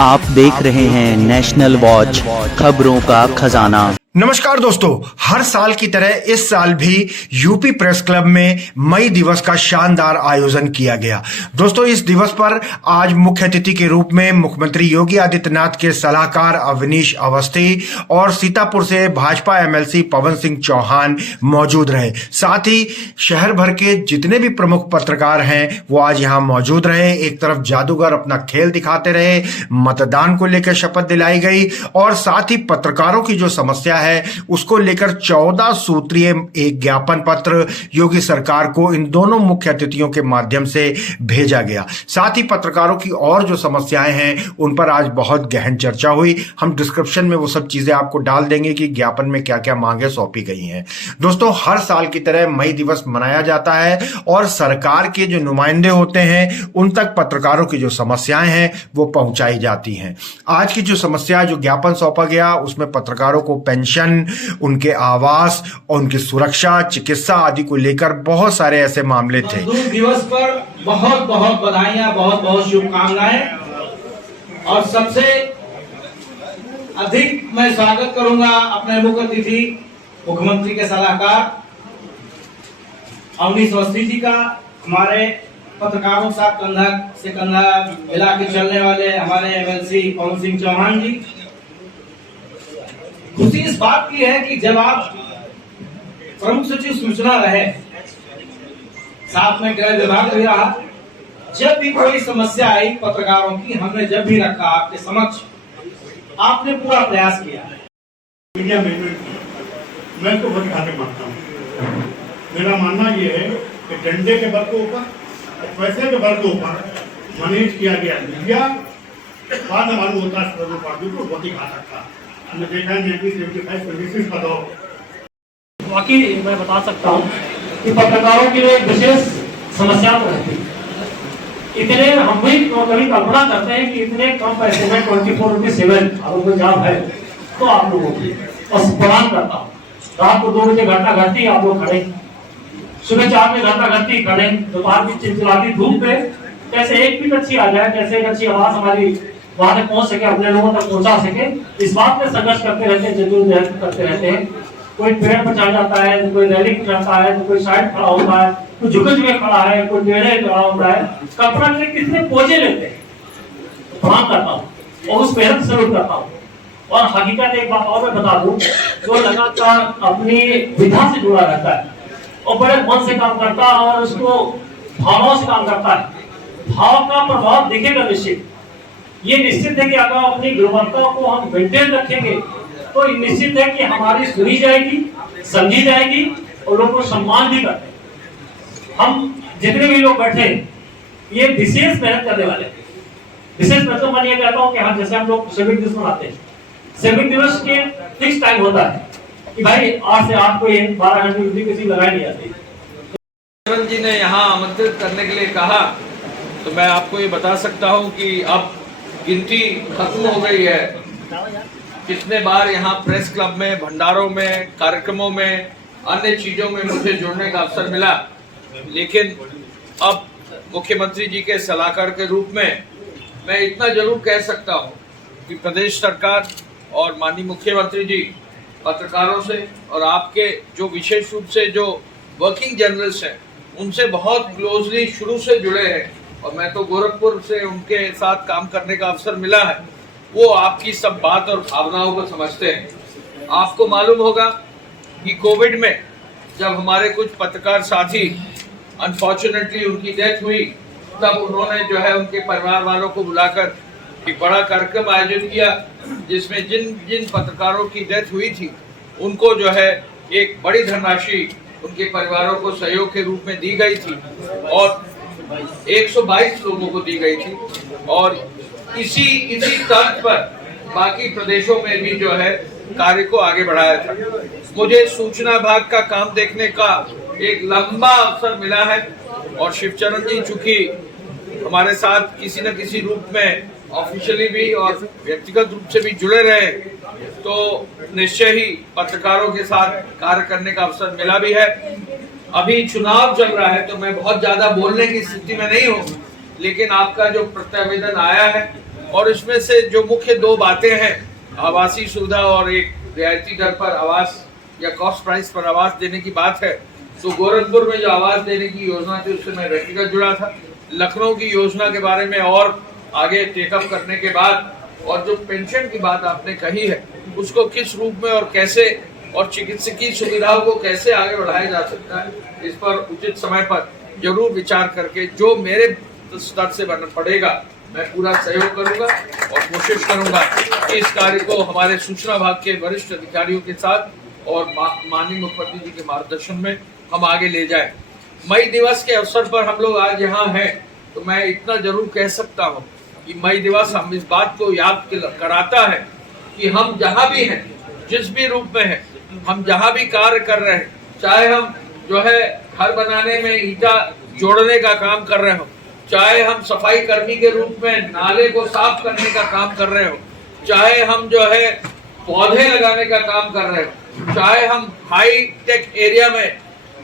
आप देख रहे हैं नेशनल वॉच, खबरों का खजाना। नमस्कार दोस्तों, हर साल की तरह इस साल भी यूपी प्रेस क्लब में मई दिवस का शानदार आयोजन किया गया। दोस्तों, इस दिवस पर आज मुख्य अतिथि के रूप में मुख्यमंत्री योगी आदित्यनाथ के सलाहकार अवनीश अवस्थी और सीतापुर से भाजपा एमएलसी पवन सिंह चौहान मौजूद रहे। साथ ही शहर भर के जितने भी प्रमुख पत्रकार हैं वो आज यहाँ मौजूद रहे। एक तरफ जादूगर अपना खेल दिखाते रहे, मतदान को लेकर शपथ दिलाई गई और साथ ही पत्रकारों की जो समस्या है उसको लेकर 14 सूत्रीय एक ज्ञापन पत्र योगी सरकार को इन दोनों मुख्य अतिथियों के माध्यम से भेजा गया। साथ ही पत्रकारों की और जो समस्याएं हैं उन पर आज बहुत गहन चर्चा हुई। हम डिस्क्रिप्शन में वो सब चीजें आपको डाल देंगे कि ज्ञापन में क्या क्या मांगे सौंपी गई हैं। दोस्तों, हर साल की तरह मई दिवस मनाया जाता है और सरकार के जो नुमाइंदे होते हैं उन तक पत्रकारों की जो समस्याएं हैं वो पहुंचाई जाती हैं। आज की जो समस्या जो ज्ञापन सौंपा गया उसमें पत्रकारों को पेंशन, उनके आवास और उनकी सुरक्षा, चिकित्सा आदि को लेकर बहुत सारे ऐसे मामले थे। मजदूर दिवस पर बहुत बहुत बधाइयां, बहुत बहुत शुभकामनाएं। और सबसे अधिक मैं स्वागत करूंगा अपने मुख्य अतिथि मुख्यमंत्री के सलाहकार अवनीश अवस्थी जी का, हमारे पत्रकारों के साथ कंधा से कंधा मिला के चलने वाले हमारे एमएलसी पवन सिंह चौहान जी। खुशी इस बात की है कि जब आप प्रमुख सचिव सूचना रहे, साथ में गृह विभाग भी रहा, जब भी कोई समस्या आई पत्रकारों की, हमने जब भी रखा आपके समक्ष, आपने पूरा प्रयास किया। मीडिया मैं तो बहुत घातक मानता हूँ। मेरा मानना यह है कि डंडे के बल के ऊपर, पैसे के बल के ऊपर मैनेज किया गया मीडिया बाद में मालूम होता है बहुत ही घातक था। हमने देखा है 1975 का दौर। वाकई मैं बता सकता हूँ कि पत्रकारों के लिए विशेष समस्या तो रहती है। इतने हम भी कभी कल्पना करते हैं कि इतने कम पैसे में 24/7 अगर जॉब है तो आप लोगों की और प्रदान करता हूँ। रात को 2 बजे घटना घटती आप लोग खड़े, सुबह 4 बजे घटना घटती खड़े, दोपहर की चिलचिलाती धूप पे कैसे एक भी अच्छी आ जाए, कैसे एक अच्छी आवाज हमारी वहां तक पहुंच सके, अपने लोगों तक पहुंचा सके, इस बात में संघर्ष करते रहते हैं, जद्दोजहद करते रहते हैं। कोई पेड़ पर चढ़ जाता है, तो कोई रैलिंग करता है, तो कोई साइड खड़ा होता है, कोई झुके झुके खड़ा है, कोई टेढ़े खड़ा होता है। कल्पना करें कितने पोजे लेते हैं। प्रणाम करता हूँ और उस मेहनत से सलूट करता हूँ। और हकीकत एक बात और मैं बता दूं, जो लगातार अपनी विधा से जुड़ा रहता है और बड़े मन से काम करता है और उसको भावों से काम करता है, भाव का प्रभाव दिखेगा निश्चित। ये निश्चित है कि अगर अपनी गुणवत्ता को हम मेंटेन रखेंगे तो निश्चित है कि हमारी सुनी जाएगी, समझी जाएगी और लोगों को सम्मान भी करते हैं। हम जितने भी लोग बैठे ये विशेष मेहनत करने वाले हैं। विशेष मतलब मैं ये कहता हूँ कि हम जैसे हम लोग सिविक दिवस मनाते हैं, सिविक दिवस के फिक्स टाइम होता है कि भाई 8 से 8 को 12 घंटे ड्यूटी किसी लगाई नहीं जाती। चरण जी ने यहाँ आमंत्रित करने के लिए कहा तो मैं आपको ये बता सकता हूँ कि अब गिनती खत्म हो गई है। कितने बार यहाँ प्रेस क्लब में, भंडारों में, कार्यक्रमों में, अन्य चीज़ों में मुझे जुड़ने का अवसर मिला, लेकिन अब मुख्यमंत्री जी के सलाहकार के रूप में मैं इतना जरूर कह सकता हूँ कि प्रदेश सरकार और माननीय मुख्यमंत्री जी पत्रकारों से और आपके जो विशेष रूप से जो वर्किंग जर्नलिस्ट हैं उनसे बहुत क्लोजली शुरू से जुड़े हैं। और मैं तो गोरखपुर से उनके साथ काम करने का अवसर मिला है, वो आपकी सब बात और भावनाओं को समझते हैं। आपको मालूम होगा कि कोविड में जब हमारे कुछ पत्रकार साथी अनफॉर्चुनेटली उनकी डेथ हुई, तब उन्होंने जो है उनके परिवार वालों को बुलाकर एक बड़ा कार्यक्रम आयोजित किया जिसमें जिन जिन पत्रकारों की डेथ हुई थी उनको जो है एक बड़ी धनराशि उनके परिवारों को सहयोग के रूप में दी गई थी और 122 लोगों को दी गई थी। और इसी तर्ज पर बाकी प्रदेशों में भी जो है कार्य को आगे बढ़ाया था। मुझे सूचना विभाग का काम देखने का एक लंबा अवसर मिला है और शिवचरण जी चूंकि हमारे साथ किसी न किसी रूप में ऑफिशियली भी और व्यक्तिगत रूप से भी जुड़े रहे, तो निश्चय ही पत्रकारों के साथ कार्य करने का अवसर मिला भी है। अभी चुनाव चल रहा है तो मैं बहुत ज्यादा बोलने की स्थिति में नहीं हूँ, लेकिन आपका जो प्रत्यावेदन आया है और इसमें से जो मुख्य दो बातें हैं, आवासीय सुविधा और एक रियायती दर पर आवास या कॉस्ट प्राइस पर आवास देने की बात है, तो गोरखपुर में जो आवास देने की योजना थी उससे मैं व्यक्तिगत जुड़ा था। लखनऊ की योजना के बारे में और आगे टेकअप करने के बाद, और जो पेंशन की बात आपने कही है उसको किस रूप में और कैसे, और चिकित्सकीय सुविधाओं को कैसे आगे बढ़ाया जा सकता है, इस पर उचित समय पर जरूर विचार करके जो मेरे स्तर से बनना पड़ेगा मैं पूरा सहयोग करूंगा और कोशिश करूंगा कि इस कार्य को हमारे सूचना विभाग के वरिष्ठ अधिकारियों के साथ और माननीय मुख्यमंत्री जी के मार्गदर्शन में हम आगे ले जाएं। मई दिवस के अवसर पर हम लोग आज यहाँ हैं, तो मैं इतना जरूर कह सकता हूँ कि मई दिवस हम इस बात को याद कराता है कि हम जहाँ भी हैं, जिस भी रूप में हैं, हम जहाँ भी कार्य कर रहे हैं, चाहे हम जो है घर बनाने में ईंटा जोड़ने का काम कर रहे हो, चाहे हम सफाई कर्मी के रूप में नाले को साफ करने का काम कर रहे हो, चाहे हम जो है पौधे लगाने का काम कर रहे हो, चाहे हम हाई टेक एरिया में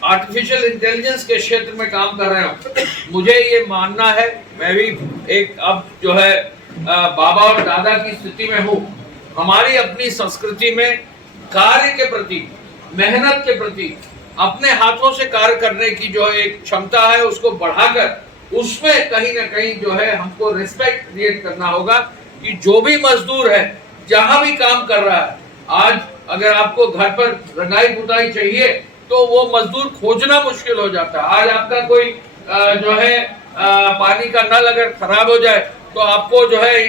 आर्टिफिशियल इंटेलिजेंस के क्षेत्र में काम कर रहे हो, मुझे ये मानना है, मैं भी एक अब जो है बाबा और दादा की स्थिति में हूँ, हमारी अपनी संस्कृति में कार्य के प्रति, मेहनत के प्रति, अपने हाथों से कार्य करने की जो एक क्षमता है उसको बढ़ाकर उसमें कहीं ना कहीं जो है हमको रिस्पेक्ट क्रिएट करना होगा कि जो भी मजदूर है जहां भी काम कर रहा है, आज अगर आपको घर पर रंगाई पुताई चाहिए तो वो मजदूर खोजना मुश्किल हो जाता है। आज आपका कोई जो है पानी का नल अगर खराब हो जाए तो आपको जो है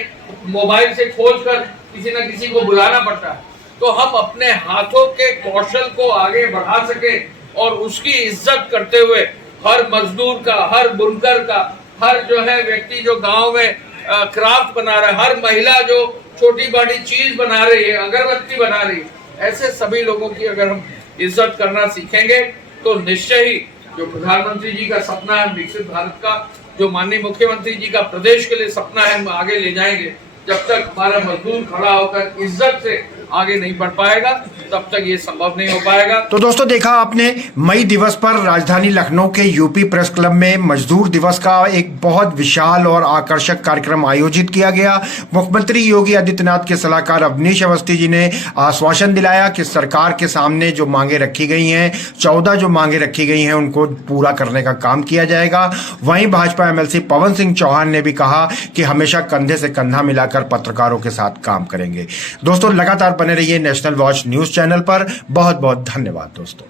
मोबाइल से खोज कर किसी न किसी को बुलाना पड़ता है। तो हम अपने हाथों के कौशल को आगे बढ़ा सके और उसकी इज्जत करते हुए हर मजदूर का, हर बुनकर का, हर जो है व्यक्ति जो गांव में क्राफ्ट बना रहा है, हर महिला जो छोटी बड़ी चीज बना रही है, अगरबत्ती बना रही है, ऐसे सभी लोगों की अगर हम इज्जत करना सीखेंगे तो निश्चय ही जो प्रधानमंत्री जी का सपना है विकसित भारत का, जो माननीय मुख्यमंत्री जी का प्रदेश के लिए सपना है, हम आगे ले जाएंगे। जब तक हमारा मजदूर खड़ा होकर इज्जत से आगे नहीं बढ़ पाएगा तब तक ये संभव नहीं हो पाएगा। तो दोस्तों देखा आपने, मई दिवस पर राजधानी लखनऊ के यूपी प्रेस क्लब में मजदूर दिवस का एक बहुत विशाल और आकर्षक कार्यक्रम आयोजित किया गया। मुख्यमंत्री योगी आदित्यनाथ के सलाहकार अवनीश अवस्थी जी ने आश्वासन दिलाया कि सरकार के सामने जो मांगे रखी गई हैं, 14 जो मांगे रखी गई हैं उनको पूरा करने का काम किया जाएगा। वहीं भाजपा एमएलसी पवन सिंह चौहान ने भी कहा कि हमेशा कंधे से कंधा मिलाकर पत्रकारों के साथ काम करेंगे। दोस्तों लगातार बने रहिए नेशनल वॉच न्यूज चैनल पर। बहुत बहुत धन्यवाद दोस्तों।